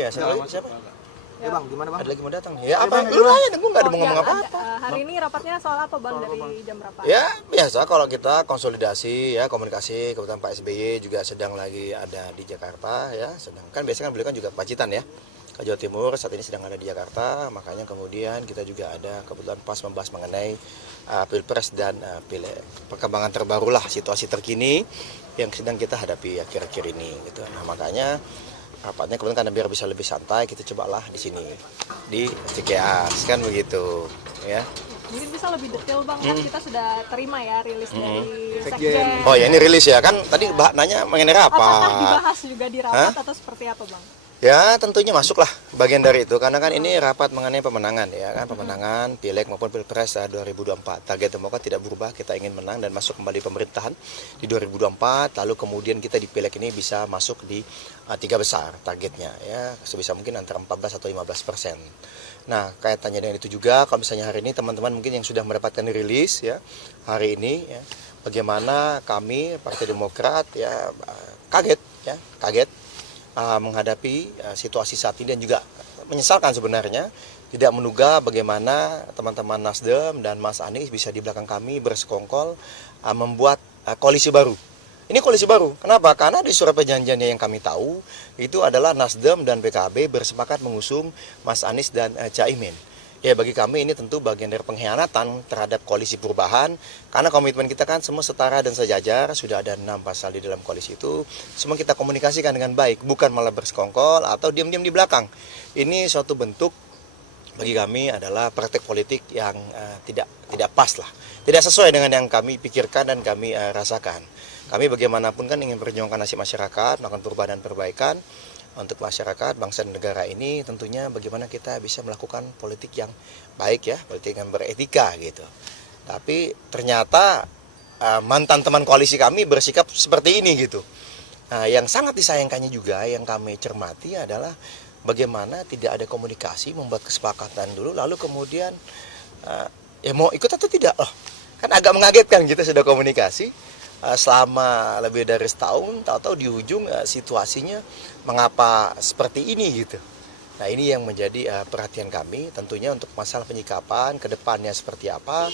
Ya, siapa? Ya Bang, gimana Bang? Ada lagi mau datang? Ya apa? Lu aja, gue nggak ada mau ngomong apa-apa. Hari ini rapatnya soal apa Bang, dari jam berapa? Ya biasa kalau kita konsolidasi ya, komunikasi. Kebetulan Pak SBY juga sedang lagi ada di Jakarta ya. Sedangkan biasanya kan beliau kan juga Pacitan ya, ke Jawa Timur. Saat ini sedang ada di Jakarta. Makanya kemudian kita juga ada kebetulan pas membahas mengenai Pilpres dan Pileg. Perkembangan terbaru lah, situasi terkini yang sedang kita hadapi akhir-akhir ini gitu. Nah makanya rapatnya kemudian karena biar bisa lebih santai, kita cobalah di sini di Cikeas kan begitu ya. Mungkin bisa lebih detail Bang, kan kita sudah terima ya rilis dari Sekjen. Oh ya, ini rilis ya kan, tadi nanya mengenai rapat. Apakah dibahas juga di rapat atau seperti apa Bang? Ya tentunya masuklah bagian dari itu, karena kan ini rapat mengenai pemenangan ya kan, pemenangan Pileg maupun Pilpres 2024. Target Demokrat tidak berubah, kita ingin menang dan masuk kembali pemerintahan di 2024, lalu kemudian kita di Pileg ini bisa masuk di 3 besar targetnya ya, sebisa mungkin antara 14 atau 15%. Nah kaitannya dengan itu juga, kalau misalnya hari ini teman-teman mungkin yang sudah mendapatkan rilis ya hari ini ya, bagaimana kami Partai Demokrat ya kaget menghadapi situasi saat ini dan juga menyesalkan sebenarnya tidak menduga bagaimana teman-teman Nasdem dan Mas Anies bisa di belakang kami bersekongkol membuat koalisi baru. Ini koalisi baru. Kenapa? Karena di surat perjanjiannya yang kami tahu itu adalah Nasdem dan PKB bersepakat mengusung Mas Anies dan Caimin. Ya bagi kami ini tentu bagian dari pengkhianatan terhadap koalisi perubahan, karena komitmen kita kan semua setara dan sejajar, sudah ada 6 pasal di dalam koalisi itu, semua kita komunikasikan dengan baik, bukan malah bersekongkol atau diam-diam di belakang. Ini suatu bentuk bagi kami adalah praktek politik yang tidak pas lah, tidak sesuai dengan yang kami pikirkan dan kami rasakan. Kami bagaimanapun kan ingin perjuangkan nasib masyarakat, melakukan perubahan dan perbaikan untuk masyarakat, bangsa dan negara ini. Tentunya bagaimana kita bisa melakukan politik yang baik ya, politik yang beretika gitu. Tapi ternyata mantan teman koalisi kami bersikap seperti ini gitu. Nah, yang sangat disayangkannya juga yang kami cermati adalah bagaimana tidak ada komunikasi, membuat kesepakatan dulu, lalu kemudian ya mau ikut atau tidak loh. Kan agak mengagetkan, kita sudah komunikasi selama lebih dari setahun, tahu-tahu di ujung situasinya mengapa seperti ini gitu. Nah ini yang menjadi perhatian kami, tentunya untuk masalah penyikapan ke depannya seperti apa,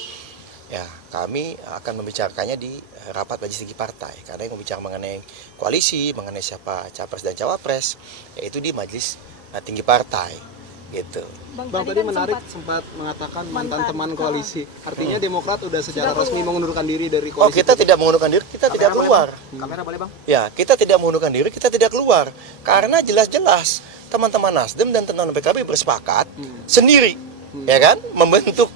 ya kami akan membicarakannya di rapat majelis tinggi partai, karena yang membicara mengenai koalisi, mengenai siapa capres dan cawapres, yaitu di majelis tinggi partai gitu. Bang tadi kan menarik sempat mengatakan mantan teman koalisi. Artinya Demokrat udah secara resmi mengundurkan diri dari koalisi. Oh, kita tidak mengundurkan diri, kita tidak keluar. Kamera boleh Bang? Ya, kita tidak mengundurkan diri, kita tidak keluar. Karena jelas-jelas teman-teman Nasdem dan teman-teman PKB bersepakat sendiri, ya kan, membentuk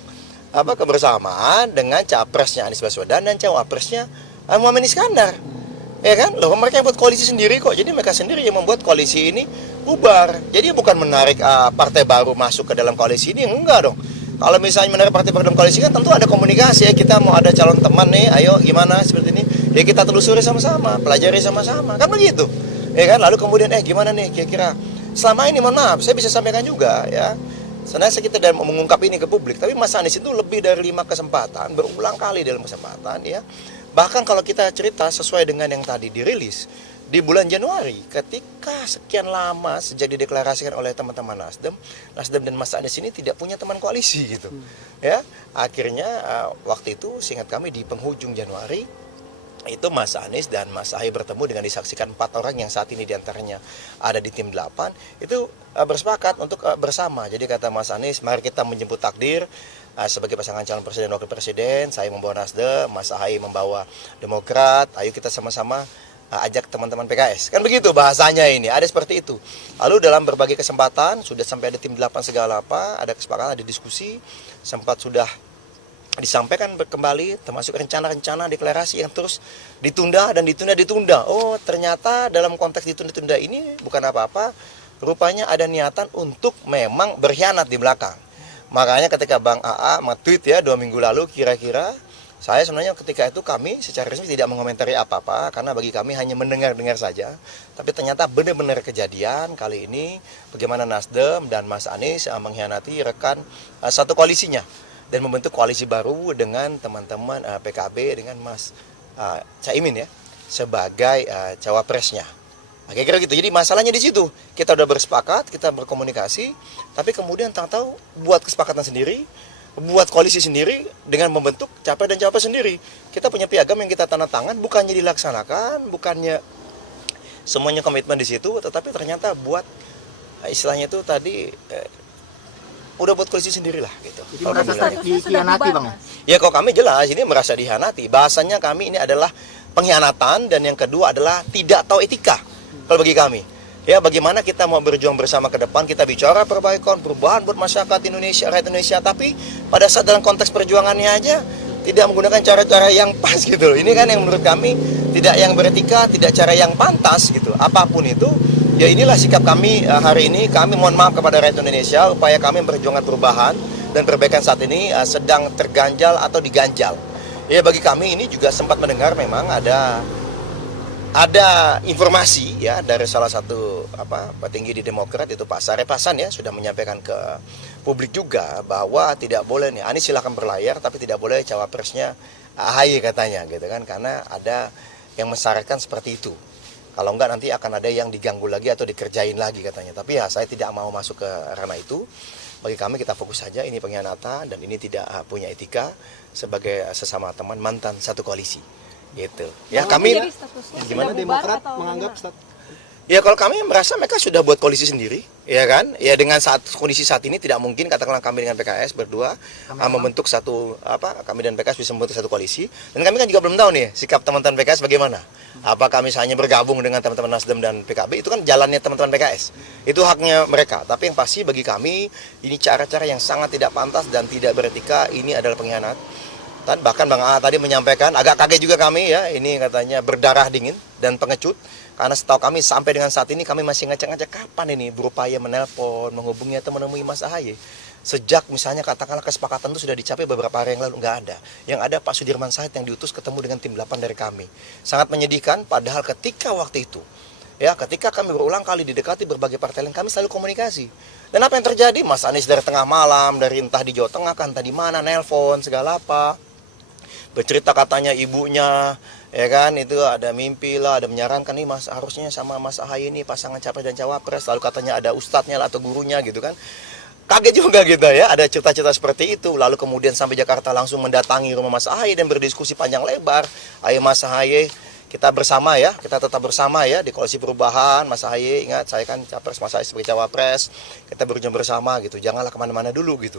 kebersamaan dengan capresnya Anies Baswedan dan cawapresnya Muhammad Iskandar. Ya kan, loh mereka yang buat koalisi sendiri kok. Jadi mereka sendiri yang membuat koalisi ini bubar. Jadi bukan menarik partai baru masuk ke dalam koalisi ini, enggak dong. Kalau misalnya menarik partai baru dalam koalisi kan tentu ada komunikasi ya. Kita mau ada calon teman nih, ayo gimana seperti ini. Ya kita telusuri sama-sama, pelajari sama-sama. Kan begitu. Ya kan, lalu kemudian gimana nih kira-kira. Selama ini mohon maaf, saya bisa sampaikan juga ya. Sebenarnya kita tidak mau mengungkap ini ke publik, tapi Mas Anies itu lebih dari 5 kesempatan, berulang kali dalam kesempatan ya. Bahkan kalau kita cerita sesuai dengan yang tadi dirilis di bulan Januari, ketika sekian lama sejak dideklarasikan oleh teman-teman Nasdem dan Mas Anies ini tidak punya teman koalisi gitu. Ya, akhirnya waktu itu seingat kami di penghujung Januari itu Mas Anies dan Mas Ahy bertemu dengan disaksikan 4 orang yang saat ini diantaranya ada di tim 8 itu bersepakat untuk bersama. Jadi kata Mas Anies, mari kita menjemput takdir sebagai pasangan calon presiden wakil presiden. Saya membawa Nasdem, Mas Ahy membawa Demokrat. Ayo kita sama-sama ajak teman-teman PKS. Kan begitu bahasanya ini, ada seperti itu. Lalu dalam berbagai kesempatan sudah sampai ada tim 8 segala apa, ada kesepakatan, ada diskusi, sempat sudah disampaikan kembali termasuk rencana-rencana deklarasi yang terus ditunda dan ditunda. Oh ternyata dalam konteks ditunda-tunda ini bukan apa-apa, rupanya ada niatan untuk memang berkhianat di belakang. Makanya ketika Bang AA nge-tweet ya 2 minggu lalu kira-kira, saya sebenarnya ketika itu kami secara resmi tidak mengomentari apa-apa, karena bagi kami hanya mendengar-dengar saja. Tapi ternyata benar-benar kejadian kali ini bagaimana Nasdem dan Mas Anies mengkhianati rekan satu koalisinya dan membentuk koalisi baru dengan teman-teman PKB dengan Mas Caimin ya sebagai cawapresnya. Nah, kira-kira gitu. Jadi masalahnya di situ. Kita udah bersepakat, kita berkomunikasi, tapi kemudian tahu-tahu buat kesepakatan sendiri, buat koalisi sendiri dengan membentuk capres dan cawapres sendiri. Kita punya piagam yang kita tanda tangan, bukannya dilaksanakan, bukannya semuanya komitmen di situ, tetapi ternyata buat istilahnya itu tadi udah buat koalisi sendirilah gitu. Jadi Kalau merasa kami lihat. dikhianati Bang ya? Ya kalau kami jelas ini merasa dihianati. Bahasanya kami ini adalah pengkhianatan dan yang kedua adalah tidak tahu etika. Kalau bagi kami. Ya bagaimana kita mau berjuang bersama ke depan, kita bicara perbaikan, perubahan buat masyarakat Indonesia, rakyat Indonesia, tapi pada saat dalam konteks perjuangannya aja tidak menggunakan cara-cara yang pas gitu. Ini kan yang menurut kami tidak yang beretika, tidak cara yang pantas gitu. Apapun itu, ya inilah sikap kami hari ini. Kami mohon maaf kepada rakyat Indonesia, upaya kami perjuangan perubahan dan perbaikan saat ini sedang terganjal atau diganjal. Ya bagi kami ini juga sempat mendengar memang ada informasi ya dari salah satu petinggi di Demokrat itu Pak Sarip Hasan ya sudah menyampaikan ke publik juga bahwa tidak boleh nih Anies silakan berlayar tapi tidak boleh cawapresnya AHY katanya gitu kan, karena ada yang mensyaratkan seperti itu. Kalau enggak nanti akan ada yang diganggu lagi atau dikerjain lagi katanya. Tapi ya saya tidak mau masuk ke ranah itu. Bagi kami kita fokus saja, ini pengkhianatan dan ini tidak punya etika sebagai sesama teman mantan satu koalisi. Gitu. Ya kami Jadi statusnya Gimana sudah bubar Demokrat atau menganggap gimana? ya kalau kami merasa mereka sudah buat koalisi sendiri, ya kan? Ya dengan kondisi saat ini tidak mungkin katakanlah kami dengan PKS berdua membentuk satu kami dan PKS bisa membentuk satu koalisi. Dan kami kan juga belum tahu nih sikap teman-teman PKS bagaimana. Apakah misalnya bergabung dengan teman-teman Nasdem dan PKB, itu kan jalannya teman-teman PKS. Itu haknya mereka. Tapi yang pasti bagi kami ini cara-cara yang sangat tidak pantas dan tidak beretika, ini adalah pengkhianat. Dan bahkan Bang A tadi menyampaikan, agak kaget juga kami ya, ini katanya berdarah dingin dan pengecut. Karena setahu kami sampai dengan saat ini kami masih ngecek-ngecek kapan ini berupaya menelpon, menghubungi atau menemui Mas AHY. Sejak misalnya katakanlah kesepakatan itu sudah dicapai beberapa hari yang lalu, nggak ada. Yang ada Pak Sudirman Said yang diutus ketemu dengan tim 8 dari kami. Sangat menyedihkan, padahal ketika waktu itu, ya ketika kami berulang kali didekati berbagai partai lain, kami selalu komunikasi. Dan apa yang terjadi? Mas Anies dari tengah malam, dari entah di Jawa Tengah, kan tadi mana, nelpon, segala apa. Bercerita katanya ibunya, ya kan, itu ada mimpi lah, ada menyarankan nih Mas harusnya sama Mas AHY ini pasangan capres dan cawapres, lalu katanya ada ustadznya lah atau gurunya gitu kan. Kaget juga gitu ya, ada cerita-cerita seperti itu. Lalu kemudian sampai Jakarta langsung mendatangi rumah Mas AHY dan berdiskusi panjang lebar. Ayo Mas AHY, kita bersama ya, kita tetap bersama ya di koalisi perubahan. Mas AHY, ingat saya kan capres, Mas AHY sebagai cawapres, kita berjuang bersama gitu, janganlah kemana-mana dulu gitu.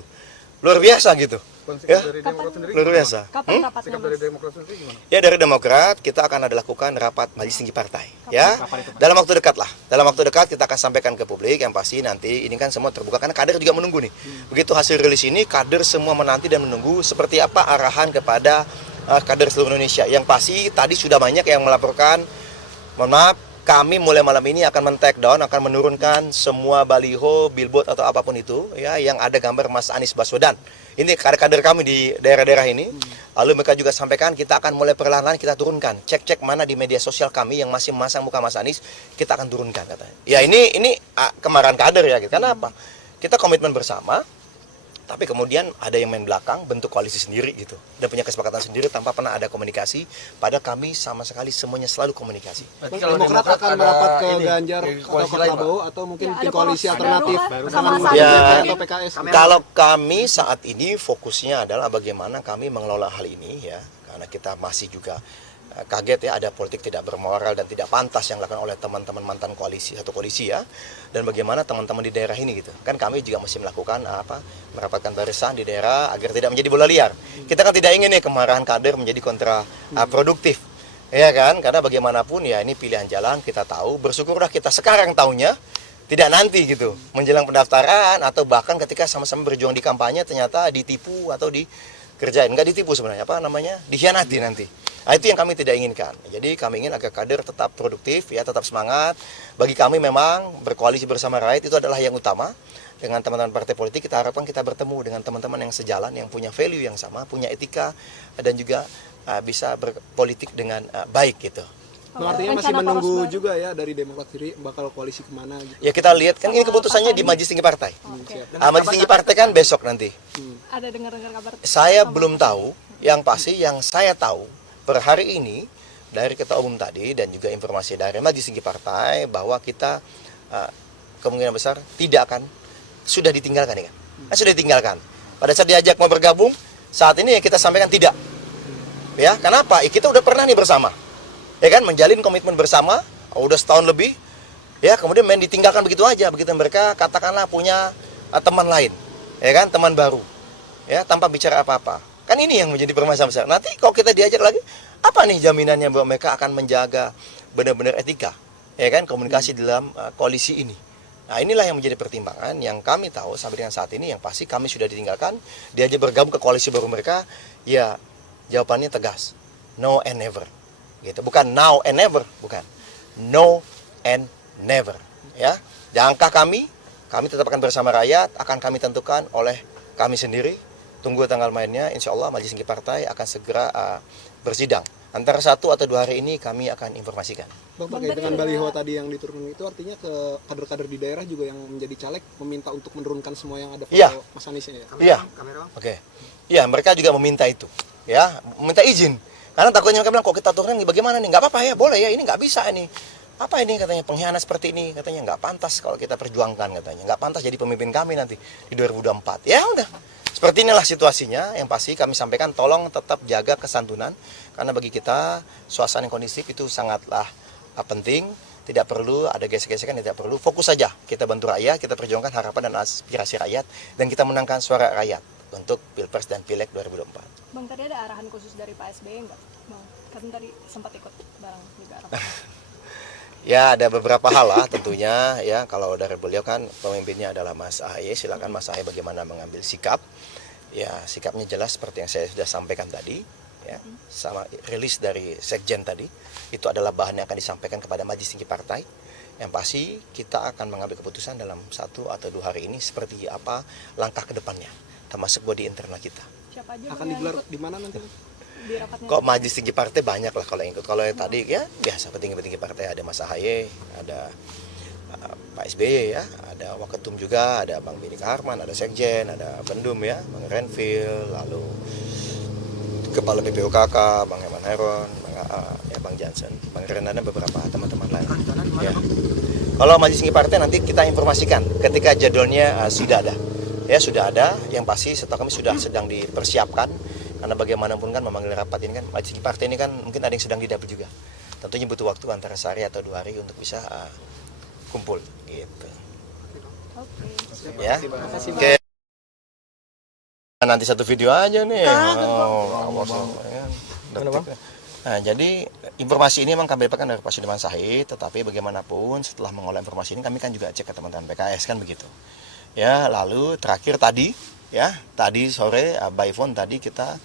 Luar biasa gitu. Ya, luar biasa. Kapan rapatnya, Mas? Ya dari Demokrat kita akan ada lakukan rapat majelis tinggi partai ya. Dalam waktu dekat lah. Dalam waktu dekat kita akan sampaikan ke publik, yang pasti nanti ini kan semua terbuka karena kader juga menunggu nih. Begitu hasil rilis ini kader semua menanti dan menunggu seperti apa arahan kepada kader seluruh Indonesia. Yang pasti tadi sudah banyak yang melaporkan, mohon maaf, kami mulai malam ini akan men-take down, akan menurunkan semua baliho, billboard atau apapun itu ya yang ada gambar Mas Anies Baswedan. Ini kader-kader kami di daerah-daerah ini. Lalu mereka juga sampaikan kita akan mulai perlahan-lahan kita turunkan. Cek-cek mana di media sosial kami yang masih memasang muka Mas Anies, kita akan turunkan katanya. Ya ini kemarahan kader ya gitu. Karena apa? Kita komitmen bersama. Tapi kemudian ada yang main belakang, bentuk koalisi sendiri gitu. Dan punya kesepakatan sendiri tanpa pernah ada komunikasi. Padahal kami sama sekali semuanya selalu komunikasi. Demokrat akan merapat ke Ganjar atau ke Prabowo atau mungkin Ya, di ada koalisi poros alternatif baru bersama sama-sama. Ya. atau PKS. Kalau kami saat ini fokusnya adalah bagaimana kami mengelola hal ini ya. Karena kita masih juga kaget ya, ada politik tidak bermoral dan tidak pantas yang dilakukan oleh teman-teman mantan koalisi satu koalisi ya. Dan bagaimana teman-teman di daerah ini gitu. Kan kami juga masih melakukan merapatkan barisan di daerah agar tidak menjadi bola liar. Kita kan tidak ingin nih kemarahan kader menjadi kontraproduktif. Ya kan? Karena bagaimanapun ya ini pilihan jalan, kita tahu. Bersyukurlah kita sekarang tahunya, tidak nanti gitu. Menjelang pendaftaran atau bahkan ketika sama-sama berjuang di kampanye ternyata ditipu atau dikerjain. Enggak ditipu sebenarnya, dikhianati nanti. Nah, itu yang kami tidak inginkan. Jadi kami ingin agar kader tetap produktif, ya tetap semangat. Bagi kami memang berkoalisi bersama rakyat itu adalah yang utama. Dengan teman-teman partai politik kita harapkan kita bertemu dengan teman-teman yang sejalan, yang punya value yang sama, punya etika dan juga bisa berpolitik dengan baik gitu. Artinya masih Rencana menunggu poros baru? juga ya dari Demokrat sendiri bakal koalisi kemana gitu. Ya kita lihat kan ini keputusannya di Majelis Tinggi Partai. Oke. Majelis Tinggi Partai kan besok nanti. Ada dengar-dengar kabar? Saya belum tahu, yang pasti yang saya tahu per hari ini dari Ketua Umum tadi dan juga informasi dari Majelis Tinggi Partai bahwa kita kemungkinan besar tidak akan, sudah ditinggalkan ya kan? Sudah ditinggalkan. Pada saat diajak mau bergabung, saat ini ya kita sampaikan tidak. Ya, kenapa? Kita udah pernah nih bersama. Ya kan, menjalin komitmen bersama, udah setahun lebih. Ya, kemudian main ditinggalkan begitu aja, begitu mereka katakanlah punya teman lain. Ya kan, teman baru. Ya, tanpa bicara apa-apa. Kan ini yang menjadi permasalahan besar. Nanti kalau kita diajak lagi, apa nih jaminannya bahwa mereka akan menjaga benar-benar etika, ya kan, komunikasi dalam koalisi ini. Nah, inilah yang menjadi pertimbangan yang kami tahu sampai dengan saat ini, yang pasti kami sudah ditinggalkan, diajak bergabung ke koalisi baru mereka, ya jawabannya tegas, no and never. Gitu. Bukan now and never, bukan. No and never. Ya, jangka kami tetap akan bersama rakyat, akan kami tentukan oleh kami sendiri. Tunggu tanggal mainnya, insya Allah Majelis Tinggi Partai akan segera bersidang. Antara 1 atau 2 hari ini kami akan informasikan. Bang, terkait dengan baliho tadi yang diturunkan itu artinya ke kader-kader di daerah juga yang menjadi caleg meminta untuk menurunkan semua yang ada foto Mas Anies ini ya? Iya. Oke. Iya, mereka juga meminta itu. Ya, meminta izin. Karena takutnya mereka bilang, kok kita turunin bagaimana nih? Nggak apa-apa ya, boleh ya, ini nggak bisa ini. Apa ini katanya, pengkhianat seperti ini, katanya nggak pantas kalau kita perjuangkan, katanya nggak pantas jadi pemimpin kami nanti di 2024. Ya udah, seperti inilah situasinya. Yang pasti kami sampaikan, tolong tetap jaga kesantunan, karena bagi kita suasana yang kondusif itu sangatlah penting. Tidak perlu ada gesek-gesekan, tidak perlu. Fokus saja kita bantu rakyat, kita perjuangkan harapan dan aspirasi rakyat, dan kita menangkan suara rakyat untuk Pilpres dan Pileg 2024. Bang, tadi ada arahan khusus dari Pak SBY nggak? Bang, kan tadi sempat ikut bareng juga arahan. Ya, ada beberapa hal lah tentunya ya. Kalau dari beliau kan pemimpinnya adalah Mas AHY, silakan Mas AHY bagaimana mengambil sikap. Ya, sikapnya jelas seperti yang saya sudah sampaikan tadi ya. Sama rilis dari Sekjen tadi, itu adalah bahan yang akan disampaikan kepada Majelis Tinggi Partai. Yang pasti kita akan mengambil keputusan dalam 1 atau 2 hari ini seperti apa langkah ke depannya, termasuk body internal kita. Siapa aja Akan digelar di mana nanti? di rapatnya? Kok Majelis Tinggi Partai banyak lah kalau yang ikut. Kalau yang tadi ya biasa petinggi-petinggi partai, ada Mas AHY, ada Pak SBY ya, ada Waketum juga, ada Bang Benny Kaharman, ada Sekjen, ada Bendum ya, Bang Renvil, lalu Kepala PPOKK, Bang Herman Heron, Bang AA, ya Bang Jansen, Bang Renan, dan beberapa teman-teman lain. Ya. Kalau Majelis Tinggi Partai nanti kita informasikan ketika jadwalnya sudah ada. Ya sudah ada, yang pasti setelah kami sudah sedang dipersiapkan. Karena bagaimanapun kan memanggil rapat ini kan, Majelis Tinggi Partai ini kan mungkin ada yang sedang didapur juga. Tentunya butuh waktu antara sehari atau 2 hari untuk bisa kumpul gitu. Oke. Ya. Oke. Nanti satu video aja nih. Nah, jadi informasi ini memang kami dapatkan dari Pak Sudirman Said, tetapi bagaimanapun setelah mengolah informasi ini kami kan juga cek ke teman-teman PKS kan begitu. Ya, lalu terakhir tadi ya, tadi sore by phone tadi kita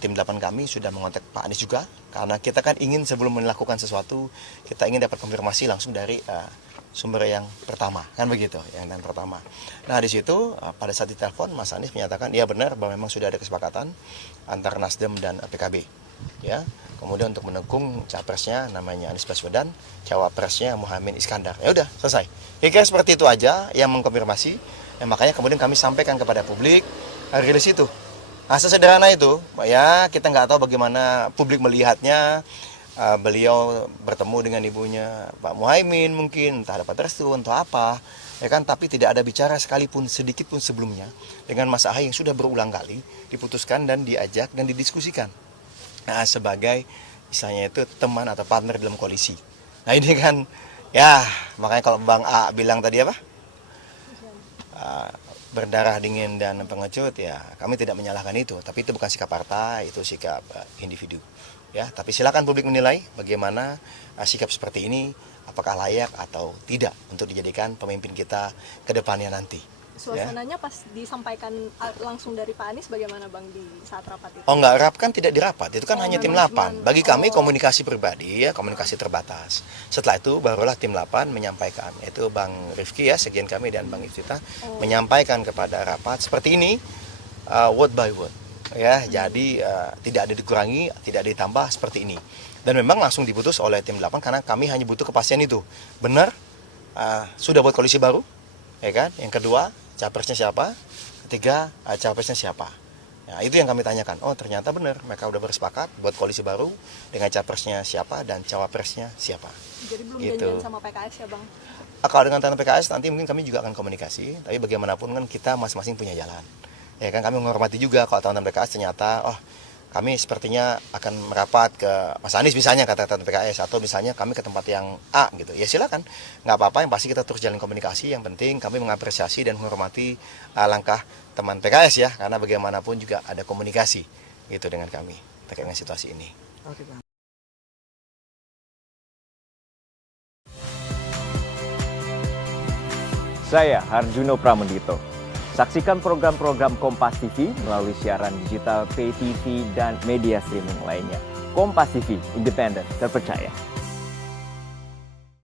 tim 8 kami sudah mengontak Pak Anies juga, karena kita kan ingin sebelum melakukan sesuatu kita ingin dapat konfirmasi langsung dari sumber yang pertama kan begitu, yang pertama. Nah di situ pada saat ditelepon Mas Anies menyatakan ya benar bahwa memang sudah ada kesepakatan antara Nasdem dan PKB ya. Kemudian untuk mendukung capresnya namanya Anies Baswedan, cawapresnya Muhaimin Iskandar. Ya udah selesai. Kira-kira seperti itu aja yang mengkonfirmasi. Ya, makanya kemudian kami sampaikan kepada publik rilis itu. Nah, sesederhana itu, ya kita nggak tahu bagaimana publik melihatnya. Beliau bertemu dengan ibunya Pak Muhaimin mungkin, entah dapat restu, entah apa. Ya kan, tapi tidak ada bicara sekalipun sedikit pun sebelumnya dengan Mas AHY yang sudah berulang kali diputuskan dan diajak dan didiskusikan. Nah, sebagai misalnya itu teman atau partner dalam koalisi. Nah ini kan, ya makanya kalau Bang A bilang tadi apa? Berdarah dingin dan pengecut, ya kami tidak menyalahkan itu. Tapi itu bukan sikap partai, itu sikap individu. Ya, tapi silakan publik menilai bagaimana sikap seperti ini, apakah layak atau tidak untuk dijadikan pemimpin kita ke depannya nanti. Suasananya pas disampaikan langsung dari Pak Anies bagaimana Bang di saat rapat itu? Oh enggak, rap kan tidak dirapat, itu kan hanya tim 8. Bagi kami komunikasi pribadi ya, komunikasi terbatas. Setelah itu barulah tim 8 menyampaikan, itu Bang Rifki ya, sekian kami dan Bang Iftita menyampaikan kepada rapat seperti ini word by word. Ya, jadi tidak ada dikurangi, tidak ada ditambah seperti ini. Dan memang langsung diputus oleh tim 8 karena kami hanya butuh kepastian itu. Benar sudah buat koalisi baru, ya kan? Yang kedua, capresnya siapa? Ketiga, capresnya siapa? Ya, itu yang kami tanyakan. Oh ternyata benar, mereka udah bersepakat buat koalisi baru dengan capresnya siapa dan cawapresnya siapa. Jadi belum Gitu. janjian sama PKS ya Bang? Kalau dengan tangan PKS nanti mungkin kami juga akan komunikasi, tapi bagaimanapun kan kita masing-masing punya jalan. Ya kan kami menghormati juga kalau tangan PKS ternyata, oh kami sepertinya akan merapat ke Mas Anies misalnya kata-kata PKS, atau misalnya kami ke tempat yang A gitu. Ya silakan, nggak apa-apa, yang pasti kita terus jalin komunikasi. Yang penting kami mengapresiasi dan menghormati langkah teman PKS ya, karena bagaimanapun juga ada komunikasi gitu dengan kami terkait dengan situasi ini. Oke, Bang. Saya Harjuno Pramendito. Saksikan program-program Kompas TV melalui siaran digital, pay TV, dan media streaming lainnya. Kompas TV, independen, terpercaya.